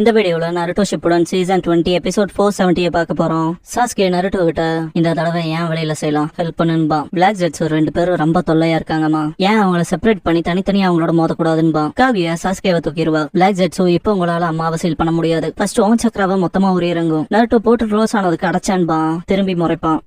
இந்த வீடியோல Naruto Shippuden season 20 episode 470 பார்க்க போறோம். சாஸ்கே நருட்டோ கிட்ட இந்த தடவை ஏன் வழியில செய்யலாம் ஹெல்ப் பண்ணுன்பா. பிளாக் ஜெட்ஸ் ரெண்டு பேரும் ரொம்ப தொல்லையா இருக்காங்கம்மா, ஏன் அவங்கள செப்பரேட் பண்ணி தனித்தனியா அவங்களோட மோதக்கூடாதுன்பா. காவியா சாஸ்கேவை தூக்கிடுவா. பிளாக் ஜெட்ஸோ இப்போ உங்களால அம்மாவை சீல் பண்ண முடியாது, ஃபர்ஸ்ட் ஓன் சக்கராவை மொத்தமா ஒரு இறங்கும். நருட்டோ போட்டு க்ளோஸ் ஆனதுக்கு அடைச்சான்பா, திரும்பி முறைப்பான்.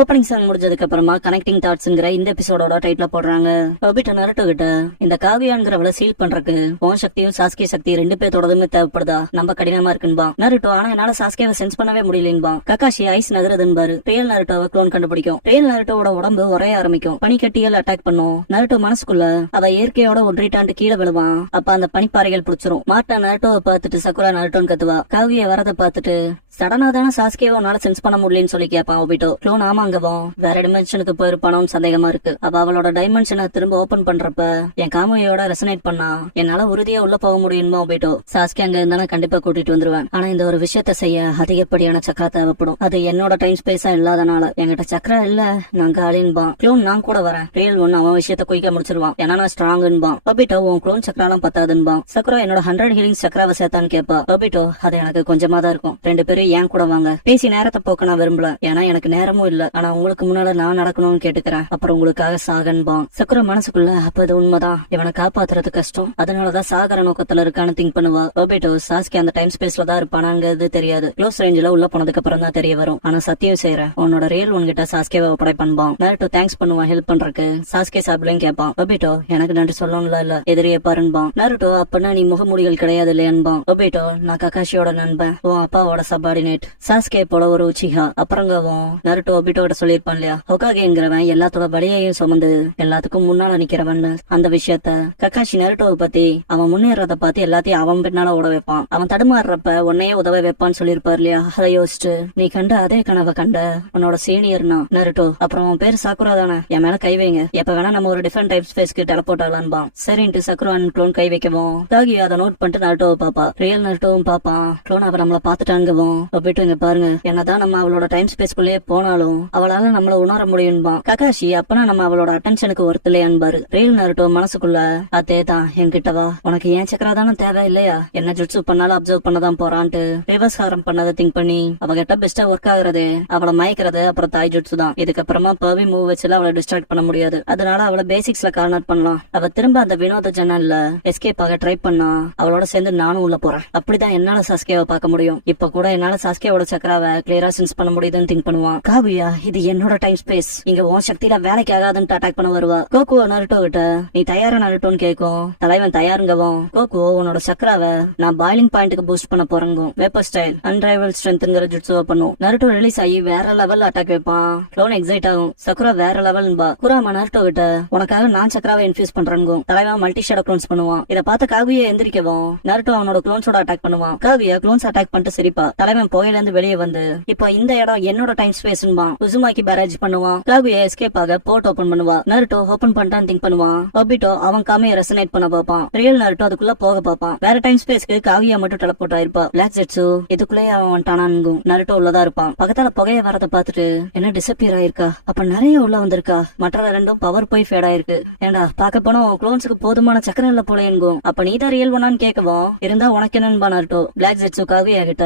ஓப்பனிங் சாங் முடிஞ்சதுக்கு அப்புறமா கனெக்டிங் தாட்ஸ்ங்கிற இந்த எபிசோடோட டைட்டில் போடுறாங்க. ஒபிட்டோ நருட்டோ கிட்ட இந்த காவியாங்கிறவளை சீல் பண்றதுக்கு உன் சக்தியும் சாஸ்கே சக்தி ரெண்டு பேர்த்தோடதுமே தேவைப்படுதா, நம்ம கடினமா இருக்குன்பா. நருட்டோ ஆனா என்னால சாஸ்கேவை சென்ஸ் பண்ணவே முடியலன்பா. ககாஷி ஐஸ் நகருதுன்பாரு. ரியல் நருட்டோவை க்ளோன் கண்டுபிடிக்கும். ரியல் நருட்டோட உடம்பு உரைய ஆரம்பிக்கும். பனிக்கட்டியால் அட்டாக் பண்ணும். நருட்டோ மனசுக்குள்ள அவ இயற்கையோட ஒன்றிட்டாண்டு கீழே விழுவான். அப்ப அந்த பனிப்பாறைகள் பிடிச்சிரும். மாட்டா நருட்டோவை பார்த்துட்டு சக்குரா நருட்டோன்னு கத்துவா. காவிய வரத பார்த்துட்டு சடனா தானே சாஸ்கேவை உன்னால சென்ஸ் பண்ண முடியலன்னு சொல்லி கேட்பான் ஒபிட்டோ. க்ளோன் ஆமாங்கவன் வேற டைமென்ஷனுக்கு போயிருப்பானோன்னு சந்தேகமா இருக்கு. அவளோட டைமென்ஷனை திரும்ப ஓபன் பண்றப்ப என் காமையோட ரெசனேட் பண்ணா என்னால உறுதியா உள்ள போக முடியுமா ஒபிட்டோ. சாஸ்கே அங்க இருந்தானே கண்டிப்பா கூட்டிட்டு வந்துருவேன். ஆனா இந்த ஒரு விஷயத்த செய்ய அதிகப்படியான சக்கரா தேவைப்படும். அது என்னோட டைம் ஸ்பேஸா இல்லாதனால என்கிட்ட சக்கரா இல்ல, நான் காலின்பான். க்ளோன் நான் கூட வரேன். ரியல் ஒன்னு அவன் விஷயத்த குயிக்க முடிச்சிருவான், ஏன்னா நான் ஸ்ட்ராங்குன்பான். ஒபிட்டோ உன் க்ளோன் சக்கராலாம் பத்தாதுன்பான். சக்கரா என்னோட 100 ஹீலிங் சக்கராவை சேர்த்தான்னு கேப்பா. ஒபிட்டோ அது எனக்கு கொஞ்சமா தான் இருக்கும், ரெண்டு பேரும் ஏன் கூட வாங்க. பேசி நேரத்தை போக்க நான் விரும்பல, ஏன்னா எனக்கு நேரமும் இல்ல. ஆனா உங்களுக்கு முன்னால நான் நடக்கணும்னு கேட்டுக்கிறேன், அப்புறம் உங்களுக்காக சாகன்பான். சக்குர மனசுக்குள்ள அப்ப அது உண்மைதான், இவனை காப்பாத்துறது கஷ்டம், அதனாலதான் சாகர நோக்கத்துல இருக்கான்னு திங்க் பண்ணுவா. ஒபிட்டோ சாஸ்கே அந்த டைம் ஸ்பேஸ்ல தான் இருப்பானாங்கிறது தெரியாது. க்ளோஸ் ரேஞ்சில உள்ள போனதுக்கு அப்புறம் தான் தெரிய வரும். ஆனா சத்தியம் செய்யறேன், உன்னோட ரியல் உன்கிட்ட சாஸ்கேவை ஒப்படை பண்ணுவான். நருட்டோ தேங்க்ஸ் பண்ணுவான் ஹெல்ப் பண்றதுக்கு. சாஸ்கே சாப்பிடலையும் கேட்பான். ஒபிட்டோ எனக்கு நன்றி சொல்லணும்ல இல்ல, எதிரியே பாருன்பான். நருட்டோ அப்படின்னா நீ முகமூடிகள் கிடையாது இல்லையான்பான். ஒபிட்டோ நான் ககாஷியோட நண்பன், உன் அப்பாவோட சப்பார்டினேட். சாஸ்கே போல ஒரு உச்சிகா. அப்புறங்கவும் நருட்டோ ஒபிட்டோ கிட்ட சொல்லிருப்பான் இல்லையா, ஹொகாகேங்கிறவன் எல்லாத்தோட பலியையும் சுமந்து எல்லாத்துக்கும் முன்னால நிக்கிறவன். அந்த விஷயத்த ககாஷி நருட்டோவை பத்தி அவன் முன்னேறத பார்த்து எல்லாத்தையும் அவன் பின்னால ஓட வைப்பான். அவன் தடுமாறுறப்ப உன்னையே உதவ வைப்பான்னு சொல்லிருப்பாரு இல்லையா. அதை யோசிச்சு நீ கண்ட அதே கனவை கண்ட உன்னோட சீனியர்னா நருட்டோ. அப்புறம் அவன் பேரு சாக்குரா தானே, என் மேல கை வைங்க, எப்ப வேணா நம்ம ஒரு டிஃபரெண்ட் டைப் ஸ்பேஸ்க்கு டெலபோர்ட் ஆகலான்பான். சரின்ட்டு சக்குரான் க்ளோன் கை வைக்கவும் தாகி அதை நோட் பண்ணிட்டு நருட்டோவை பாப்பா. ரியல் நருட்டோவும் பாப்பான். க்ளோன் அவ நம்மள பாத்துட்டாங்கவும் ஒபிட்டோ இங்க பாருங்க, என்னதான் நம்ம அவளோட டைம் ஸ்பேஸ்க்குள்ளே போனாலும் அவளால நம்மள உணர முடியும்பா. ககாஷி அப்பனா நம்ம அவளோட அட்டென்ஷனுக்கு ஒருத்தலையான்பாரு. ரியல் நருட்டோ மனசுக்குள்ள அதேதான், என்கிட்டவா உனக்கு ஏன் சக்கரா தானே தேவை இல்லையா, என்ன ஜுட்சு பண்ணாலும் அப்சர்வ் பண்ணதான் போறான்ட்டு விவசாரம் பண்ணதை திங்க் பண்ணி அவகிட்ட பெஸ்டா ஒர்க் ஆகுறது அவளை மயக்கிறது, அப்புறம் தாய் ஜுட்சு தான். இதுக்கப்புறமா பர்வி மூவ் வச்சுல அவளை டிஸ்ட்ராக்ட் பண்ண முடியாது, அதனால அவளை பேசிக்ஸ்ல கார்னர் பண்ணலாம். அவ திரும்ப அந்த வினோத ஜன்னல்ல எஸ்கேப் ஆக ட்ரை பண்ணா அவளோட சேர்ந்து நானும் உள்ள போறேன். அப்படிதான் என்னால சாஸ்கேவை பார்க்க முடியும். இப்ப கூட என்னால சாஸ்கேவோட சக்கராவை கிளியரா சென்ஸ் பண்ண முடியுதுன்னு திங்க் பண்ணுவான். காவியா இது என்னோட டைம் ஸ்பேஸ், இங்க உன் சக்தியில வேலைக்கு ஆகாதுன்னு அட்டாக் பண்ண வருவா. கோகுவோ நருட்டோ கிட்ட நீ தயாரா நருட்டோன்னு கேட்கும். தலைவன் தயாருங்கவும் கோகுவோ உன்னோட சக்கராவை நான் பாயிலிங் பாயிண்ட்க்கு பூஸ்ட் பண்ண போறங்கும். வெப்பர் ஸ்டைல் அன்ரைவல் ஸ்ட்ரென்த்ங்கிற ஜுட்சுவ பண்ணும். நருட்டோ ரிலீஸ் ஆகி வேற லெவல் அட்டாக் வைப்பான். க்ளோன் எக்ஸைட் ஆகும். சக்குரா வேற லெவல்பா. குராமா நருட்டோ கிட்ட உனக்காக நான் சக்கராவை இன்ஃபியூஸ் பண்றங்கும். தலைவன் மல்டி ஷேடோ க்ளோன்ஸ் பண்ணுவான். இதை பார்த்து காவியை எந்திரிக்கவும் நருட்டோ அவனோட க்ளோன்ஸோட அட்டாக் பண்ணுவான். காவியா க்ளோன்ஸ் அட்டாக் பண்ணிட்டு சிரிப்பா. தலைவன் போயில இருந்து வெளியே வந்து இப்போ இந்த இடம் என்னோட டைம் ஸ்பேஸ்ன்பா. உசுமாக்கி பேரேஜ் பண்ணுவான். காவியா எஸ்கேப் ஆக போர்ட் ஓபன் பண்ணுவா. நருட்டோ ஓபன் பண்ணிட்டான்னு திங்க் பண்ணுவான். ஒபிட்டோ அவன் காமையை ரெசனேட் பண்ண பாப்பான். ரியல் நருட்டோ அதுக்குள்ள போக பாப்பான். வேற டைம் ஸ்பேஸ்க்கு காவியா மட்டும் டெலபோர்ட் ஆயிருப்பா. பிளாக் ஜெட்ஸு இதுக்குள்ளேயே அவன் வந்துட்டானான்னும். நருட்டோ உள்ளதா இருப்பான். பக்கத்தால புகைய வரத பாத்துட்டு என்ன டிசப்பியர் ஆயிருக்கா, அப்ப நிறைய உள்ள வந்திருக்கா, மற்ற ரெண்டும் பவர் போய் ஃபேட் ஆயிருக்கு. ஏண்டா பாக்க போனா க்ளோன்ஸுக்கு போதுமான சக்கரம் இல்ல போலேங்கும். அப்ப நீ தான் ரியல் ஒன்னான்னு கேட்கவும் இருந்தா உனக்கு என்னன்பா நருட்டோ. பிளாக் ஜெட்ஸு காவியா கிட்ட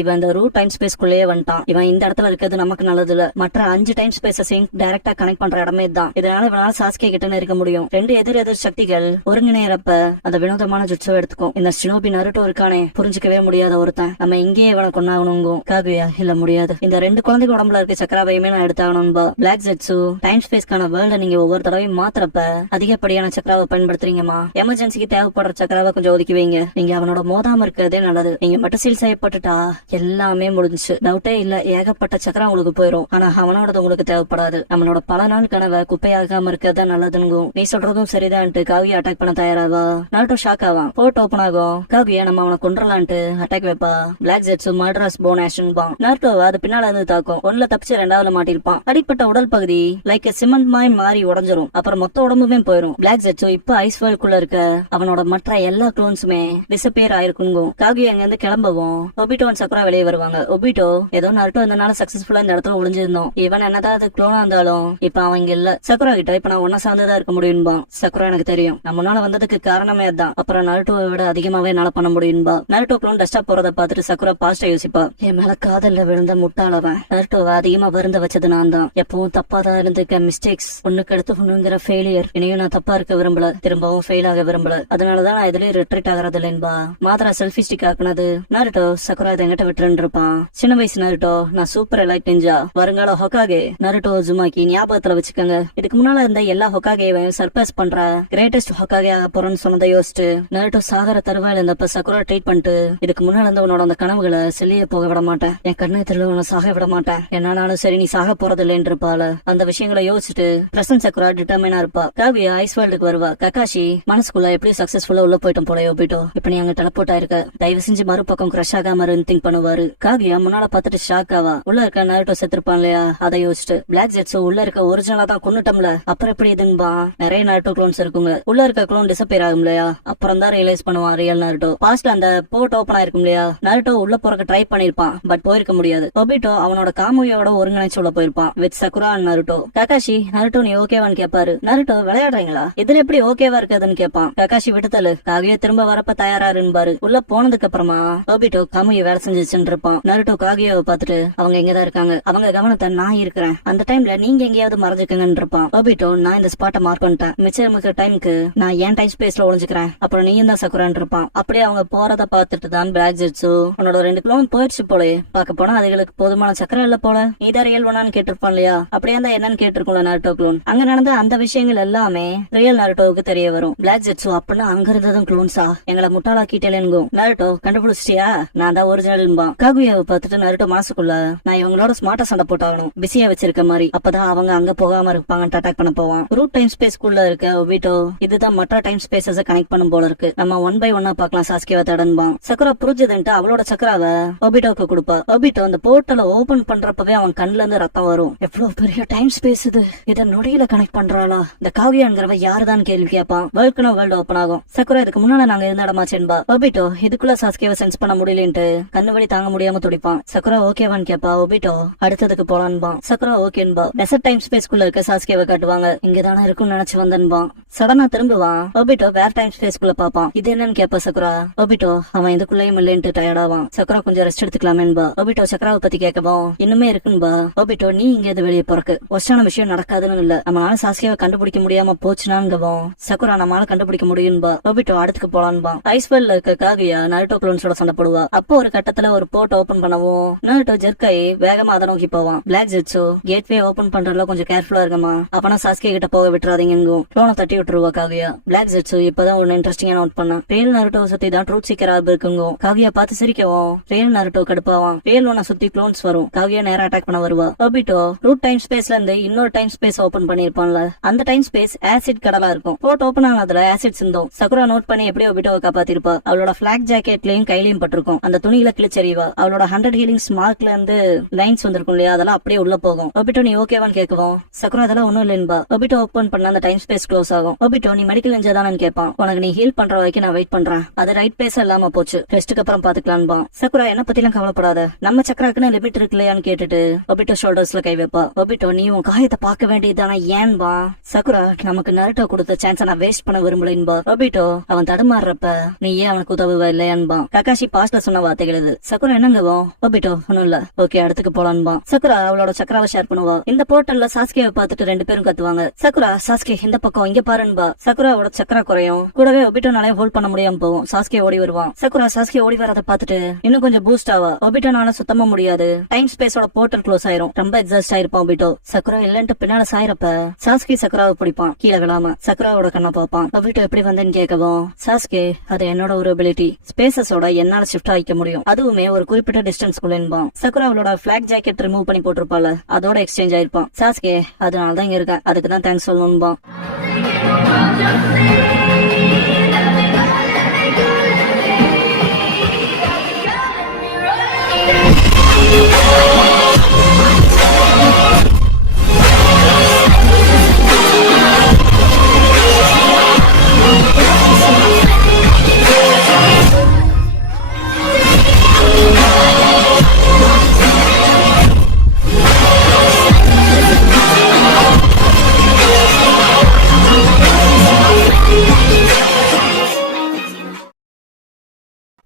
இவன் இந்த ரூட் டைம் ஸ்பேஸ்க்குள்ளேயே வந்துட்டான், இவன் இந்த இடத்துல இருக்கிறது நமக்கு நல்லது இல்ல, மற்ற 5 டைம் ஸ்பேஸையும் டைரக்டா கனெக்ட் பண்ற இடமே தான், இதனால இவனால சாஸ்கே கிட்ட இருக்க முடியும். ரெண்டு எதிர் சக்திகள் ஒருங்கிணையறப்ப அந்த வினோதமான ஜுட்சுவை எடுத்துக்கும். இந்த ஷினோபி நருட்டோ இருக்கானே புரிஞ்சுக்கவே முடியாத ஒருத்தன், நம்ம இங்கேயே இவனை கொண்டாகணுங்கும். காவியா இல்ல முடியாது, இந்த 2 குழந்தைங்க உடம்புல இருக்க சக்கராவையுமே நான் எடுத்தாகணும்பா. பிளாக் ஜெட்ஸு டைம் ஸ்பேஸ்க்கான வேர்ல்ட நீங்க ஒவ்வொரு தடவையும் மாத்திரப்ப அதிகப்படியான சக்கராவை பயன்படுத்துறீங்கம்மா. எமர்ஜென்சிக்கு தேவைப்படுற சக்கராவை கொஞ்சம் ஒதுக்கி வைங்க. நீங்க அவனோட மோதாம இருக்கிறதே நல்லது. நீங்க மட்டும் சீல் செய்யப்பட்டுட்டா எல்லாமே முடிஞ்சுச்சு, டவுட்டே இல்ல, ஏகப்பட்ட சக்கரம் உங்களுக்கு போயிரும். ஆனா அவனோடது உங்களுக்கு தேவைப்படாது. நம்மளோட பல நாள் கனவை குப்பையாகாம இருக்கிறதா நல்லதுங்கும். நீ சொல்றதும் சரிதான்ட்டு காவியா அட்டாக் பண்ண தயாராவா. நாருட்டோ ஷாக் ஆவான். போர்ட் ஓபன் ஆகும். காவியா நம்ம அவனை கொன்றலான்ட்டு அட்டாக் வைப்பா. Black jets murderous bone action பான். நாருட்டோவை அது பின்னால இருந்து தாக்கும். ஒண்ணுல தப்பிச்சு ரெண்டாவது மாட்டிருப்பான். அடிப்பட்ட உடல் பகுதி லைக் சிமெண்ட் மாறி உடஞ்சிரும். அப்புறம் மொத்த உடம்புமே போயிரும். பிளாக் ஜெட்ஸோ இப்ப ஐஸ் வேல்குள்ள இருக்க அவனோட மற்ற எல்லா க்ளோன்ஸுமே டிசப்பியர் ஆயிருக்குங்கும். காவியா அங்க இருந்து கிளம்பவும் ஒபிட்டோ சக்குரா வெளியே வருவாங்க. ஒபிட்டோ ஏதோ நாருட்டோ இருந்தனால சக்சஸ்ஃபுல்லா இந்த இடத்துல ஒளிஞ்சிருந்தோம். இவன் என்னதான் அது க்ளோனா இருந்தாலும் இப்ப அவன் இங்க இல்ல. சக்குரா கிட்ட இப்ப நான் ஒன்ன சார்ந்ததா இருக்க முடியும்பா. சக்குரா எனக்கு தெரியும். நம்ம முன்னால வந்ததுக்கு காரணமே அதான். அப்புறம் நாருட்டோவை விட அதிகமாவே என்னால பண்ண முடியும்பா. நாருட்டோ க்ளோன் டஸ்டா போறத பாத்துட்டு சக்குரா பாஸ்டா யோசிப்பா. என் மேல காதல்ல விழுந்த முட்டாளவன். நாருட்டோவை அதிகமா வருந்த வச்சது நான் தான். எப்பவும் தப்பாதான் இருந்துக்க மிஸ்டேக்ஸ் ஒண்ணுக்கு எடுத்து ஒண்ணுங்கிற ஃபெயிலியர். இனியும் நான் தப்பா இருக்க விரும்பல. திரும்பவும் ஃபெயில் ஆக விரும்பல. அதனாலதான் நான் இதுலயும் ரிட்ரீட் ஆகிறது இல்லைன்பா. மாதரா செல்ஃபிஸ்டிக் ஆக்குனது. நாருட்டோ சக்குரா இதை எங்கிட்ட விட்டுருன்னு இருப்பான். சின்ன வயசு நாருட்டோ நான் சூப்பர் எலைட் நிஞ்சா. வருங்கால ஹொகாகே நாருட்டோ உசுமாக்கி ஞாபகத்துல வச்சுக்கோங்க. இதுக்கு முன்னால இருந்த எல்லா ஹொகாகேவையும் சர்பாஸ் பண்ற கிரேட்டஸ்ட் ஹொகாகே ஆக போறேன்னு சொன்னதை யோசிச்சு நாருட்டோ சாகர தருவாயில இருந்தப்ப சக்குரா ட்ரீட் பண்ணிட்டு இதுக்கு முன்னால இருந்த உன்னோட அந்த கனவுகளை செல்லிய போக விட மாட்டேன். என் கண்ணு தெரியல உன்னை சாக விட மாட்டேன். என்னாலும் சரி நீ சாக போறது இல்லைன்னு இருப்பால. அந்த விஷயங்களை யோசிச்சுட்டு பிரசன்ட் சக்குரா டிட்டர்மைனா இருப்பா. காவியா ஐஸ் வேர்ல்டுக்கு வருவா. ககாஷி மனசுக்குள்ள எப்படி சக்சஸ்ஃபுல்லா உள்ள போயிட்டோம் போல யோபிட்டோ. இப்ப நீ அங்க டெலபோர்ட் ஆயிருக்க. தயவு செஞ்சு மறுபக்கம் கிரஷ் ஆகாம திங்க் பண்ணுவாரு. காவியா முன்னால பாத்துட்டு ஷாக் ஆவா. உள்ள இருக்க நாருட்டோ செத்துருப்பான் இல்லையா அதை யோசிச்சுட்டு. பிளாக் ஜெட்ஸோ உள்ள இருக்க ஒரிஜினலா தான் கொன்னுட்டோம்ல அப்புறம் எப்படி இதுன்பா. நிறைய நாருட்டோ க்ளோன்ஸ் இருக்குங்க. உள்ள இருக்க க்ளோன் டிசப்பியர் ஆகும் இல்லையா அப்புறம் தான் ரியலைஸ் பண்ணுவான் ரியல் நாருட்டோ. பாஸ்ட்ல அந்த போர்ட் ஓபன் ஆயிருக்கும் இல்லையா நாருட்டோ உள்ள போறக்க ட்ரை பண்ணிருப்பான். பட் போயிருக்க முடியாது. ஒபிட்டோ அவனோட காமுயோட ஒருங்கிணைச்சு உள்ள போயிருப்பான் வித் சக்குரா அண்ட் நாருட்டோ. ககாஷி நாருட்டோ நீ ஓகேவான்னு கேட்பாரு. நாருட்டோ விளையாடுறீங்களா இதுல எப்படி ஓகேவா இருக்காதுன்னு கேட்பான். ககாஷி விட்டுத்தலு. காவியா திரும்ப வரப்ப தயாராருன்பாரு. உள்ள போனதுக்கு அப்புறமா ஒபிட்டோ காமுய வேலை செஞ்சுச்சுன்னு இருப்பான். நாருட்டோ காகியாவை பாத்துட்டு அவங்க எங்கதான் இருக்காங்க. அவங்க கவனத்தை நான் இருக்கிறேன். அந்த டைம்ல நீங்க எங்கேயாவது மறைஞ்சுக்கங்கன்னு இருப்பான். ஒபிட்டோ நான் இந்த ஸ்பாட்டை மார்க் பண்ணிட்டேன். மிச்சம் டைமுக்கு நான் ஏன் டைம் ஸ்பேஸ்ல ஒளிஞ்சுக்கிறேன். அப்புறம் நீயும் தான் சக்குரான் இருப்பான். அப்படியே அவங்க போறத பாத்துட்டு தான் பிளாக் ஜெட்ஸோ உன்னோட 2 க்ளோன் போயிடுச்சு போலே. பாக்க போனா அதுகளுக்கு போதுமான சக்கரம் இல்ல போல. நீதான் ரியல் ஒன்னான்னு கேட்டிருப்பான் இல்லையா அப்படியே தான் என்னன்னு கேட்டிருக்கோம்ல நாருட்டோ க்ளோன். அங்க நடந்த அந்த விஷயங்கள் எல்லாமே ரியல் நாருட்டோவுக்கு தெரிய வரும். பிளாக் ஜெட்ஸோ அப்படின்னா அங்க இருந்ததும் க்ளோன்ஸா எங்களை முட்டாளாக்கிட்டேலென்கும். நாருட்டோ கண்டுபிடிச்சிட்டியா நான் தான் ஒரிஜினல்பா. காகுயாவை பார்த்துட்டு நாருட்டோ மனசுக்குள்ள நான் இவங்களோட ஸ்மார்ட்டா சண்டை போட்டாகணும் பிஸியா வச்சிருக்க மாதிரி. அப்பதான் அவங்க அங்க போகாம இருப்பாங்கன்னு அட்டாக் பண்ண போவான். ரூட் டைம் ஸ்பேஸ் குள்ள இருக்க ஒபிட்டோ இதுதான் மற்ற டைம் ஸ்பேசஸ் கனெக்ட் பண்ணும் போல இருக்கு. நம்ம 1 by 1 பாக்கலாம். சாஸ்கியாவை தடன்பான். சக்கரா புரிஞ்சதுன்ட்டு அவளோட சக்கராவை ஒபிட்டோக்கு கொடுப்பா. ஒபிட்டோ அந்த போர்ட்டலை ஓபன் பண்றப்பவே அவன் கண்ணுல இருந்து ரத்தம் வரும். எவ்வளவு பெரிய டைம் ஸ்பேஸ் இது. இத நொடியில கனெக்ட் பண்றாளா இந்த காவியாங்கிறவ யாருதான் கேள்வி கேட்பான். வேர்ல்டுனா வேர்ல்டு ஓபன் ஆகும். சக்குரா இதுக்கு முன்னால நாங்க இருந்த இடமாச்சேன்பா. ஒபிட்டோ இதுக்குள்ள சாஸ்கியாவை சென்ஸ் பண்ண முடியலன்ட்டு கண்ணு வலி தாங்க முடியாம துடிப்பான். சக்குரா ஓகேவான்னு கேப்பா. ஒபிட்டோ அடுத்ததுக்கு போலான்பான். சக்குரா ஓகேன்பா. டெசர்ட் டைம் ஸ்பேஸ் குள்ள இருக்க சாஸ்கியாவை காட்டுவாங்க. இங்கதானே இருக்கும்னு நினைச்சு வந்தன்பான். சடனா திரும்புவான். ஒபிட்டோ வேற டைம் ஸ்பேஸ் குள்ள பாப்பான். இது என்னன்னு கேப்பா சக்குரா. ஒபிட்டோ அவன் இதுக்குள்ளேயும் இல்லைன்ட்டு டயர்டாவான். சக்குரா கொஞ்சம் ரெஸ்ட் எடுத்துக்கலாமேன்பா. ஒபிட்டோ சக்கராவை பத்தி கேட்கவும் இன்னுமே இருக்குன்பா. ஒபிட்டோ நீ இங்க இது வெளியே போறக்கு ஒஸ்டான விஷயம் நடக்காதுன்னு இல்ல. நம்மளால சாஸ்கியாவை கண்டுபிடிக்க முடியாம போச்சுனாங்கவும் சக்குரா நம்மளால கண்டுபிடிக்க முடியும்பா. ஒபிட்டோ அடுத்துக்கு போலான்பா. ஐஸ்வேல்ல இருக்க காகியா நாருட்டோ க்ளோன்ஸோட சண்டை போடுவா. அப்போ ஒரு கட்டத்துல ஒரு போர்ட் ஓபன் பண்ணவும் நாருட்டோ ஜெர்க்காய் வேகமா அதை நோக்கி போவான். பிளாக் ஜெட்ஸோ கேட்வே ஓபன் பண்றதுல கொஞ்சம் கேர்ஃபுல்லா இருக்கமா. அப்பனா சாஸ்கியா கிட்ட போக விட்டுறாதீங்கும். க்ளோனை தட்டி விட்டுருவா காகியா. பிளாக் ஜெட்ஸோ இப்பதான் ஒன்னு இன்ட்ரெஸ்டிங்கா நோட் பண்ணா. ரியல் நாருட்டோ சுத்தி தான் ட்ரூத் சீக்கர் ஆப் இருக்குங்கும். காகியா பார்த்து சிரிக்கவும் ரியல் நாருட்டோ கடுப்பாவான். ரியல் ஒன்ன சுத்தி க்ளோன்ஸ் வரும். காகியா நேரா அட்டாக் பண்ண வருவா. ஒபிட்டோ ரூட் டைம் ஸ்பேஸ்ல இருந்து இன்னொரு டைம் ஸ்பேஸ் ஓபன் பண்ணிருப்பான்ல அந்த டைம் ஸ்பேஸ் ஆசிட் கடலா இருக்கும். போர்ட் ஓபன் ஆனதுல ஆசிட் சிந்தும். சக்குரா நோட் பண்ணி எப்படி ஒபிட்டோவை காப்பாத்திருப்பா. அவளோட பிளாக் ஜாக்கெட்லயும் கையிலயும் பட்டிருக்கும். அந்த துணியில கிழிச்சறிவா. அவளோட 100 ஹீலிங்ஸ் மார்க்ல இருந்து லைன்ஸ் வந்திருக்கும் இல்லையா அதெல்லாம் அப்படியே உள்ள போகும். ஒபிட்டோ நீ ஓகேவான்னு கேட்கவும் சக்குரா அதெல்லாம் ஒண்ணும் இல்லைன்பா. ஒபிட்டோ ஓபன் பண்ண அந்த டைம் ஸ்பேஸ் க்ளோஸ் ஆகும். ஒபிட்டோ நீ மெடிக்கல் நெஞ்சாதானு கேட்பான். உனக்கு நீ ஹீல் பண்ற வரைக்கும் நான் வெயிட் பண்றேன். அது ரைட் பேஸ் இல்லாம போச்சு. ரெஸ்ட்டுக்கு அப்புறம் பாத்துக்கலான்பா. சக்குரா என்ன பத்தி எல்லாம் கவலைப்படாத. நம்ம சக்கராக்குன்னு லிமிட் இருக்கு இல்லையான்னு கேட்டுட்டு ஒபிட்டோ ஷோல்டர்ஸ்ல கை வைப்பா. ஒபிட்டோ நீ உன் காயத்தை பார்க்க வேண்டியதானா ஏன்பா. சக்குரா நமக்கு நாருட்டோ கொடுத்த சான்ஸ நான் வேஸ்ட் பண்ண விரும்பலன்பா. ஒபிட்டோ அவன் தடுமாறுறப்ப நீ ஏன் அவனுக்கு உதவுவ இல்லையான்பா. ககாஷி பாஸ்ட்ல சொன்ன வார்த்தைகள் இது. சக்குரா என்னங்கவும் ஒபிட்டோ ஒன்னும் இல்ல ஓகே அடுத்துக்கு போலான்பா. சக்குரா அவளோட சக்கராவை ஷேர் பண்ணுவா. இந்த போர்ட்டல்ல சாஸ்கியாவை பார்த்துட்டு 2 பேரும் கத்துவாங்க. சக்குரா சாஸ்கே இந்த பக்கம் இங்க பாருன்பா. சக்குராவோட சக்கரா குறையும். கூடவே ஒபிட்டோனாலே ஹோல்ட் பண்ண முடியாம போகும். சாஸ்கே ஓடி வருவான். சக்குரா சாஸ்கே ஓடி வரத பார்த்துட்டு இன்னும் கொஞ்சம் பூஸ்ட் ஆவா. ஒபிட்டோனால சுத்தமா முடியாது. டைம் ஸ்பேஸோட போர்ட்டல் க்ளோஸ் ஆயிரும். ரொம்ப எக்ஸாஸ்ட் ஆயிருப்பான் ஒபிட்டோ. சக்குரா இல்லன்ட்டு பின்னால சாயிரப்ப சாஸ்கே சக்குராவை பிடிப்பான். கீழே விழாம சக்குராவோட கண்ணை பாப்பான். ஒபிட்டோ எப்படி வந்தேன்னு கேட்கவும் சாஸ்கே அது என்னோட ஒரு எபிலிட்டி. ஸ்பேசஸோட என்னால ஷிஃப்ட் ஆகிக்க முடியும். அதுவுமே ஒரு குறிப்பிட்ட டிஸ்டன்ஸ் குள்ளேன்பான். சக்குரா அவளோட பிளாக் ஜாக்கெட் ரிமூவ் பண்ணி போட்டிருப்பா. இருப்பாள், அதோட எக்ஸ்சேஞ்ச் ஆயிருப்பான். சாஸ்கே அதனாலதான் இங்க இருக்கேன், அதுக்கு தான் தேங்க்ஸ் சொல்லணும்பான்.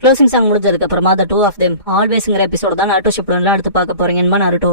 க்ளோசிங் சாங் முடிஞ்சதுக்கு அப்புறமா த டூ ஆஃப் தெம் ஆல்வேஸ்ங்கிற எபிசோட தான் நாருட்டோ ஷிப்ல அடுத்து பார்க்க போறீங்க. நருட்டோ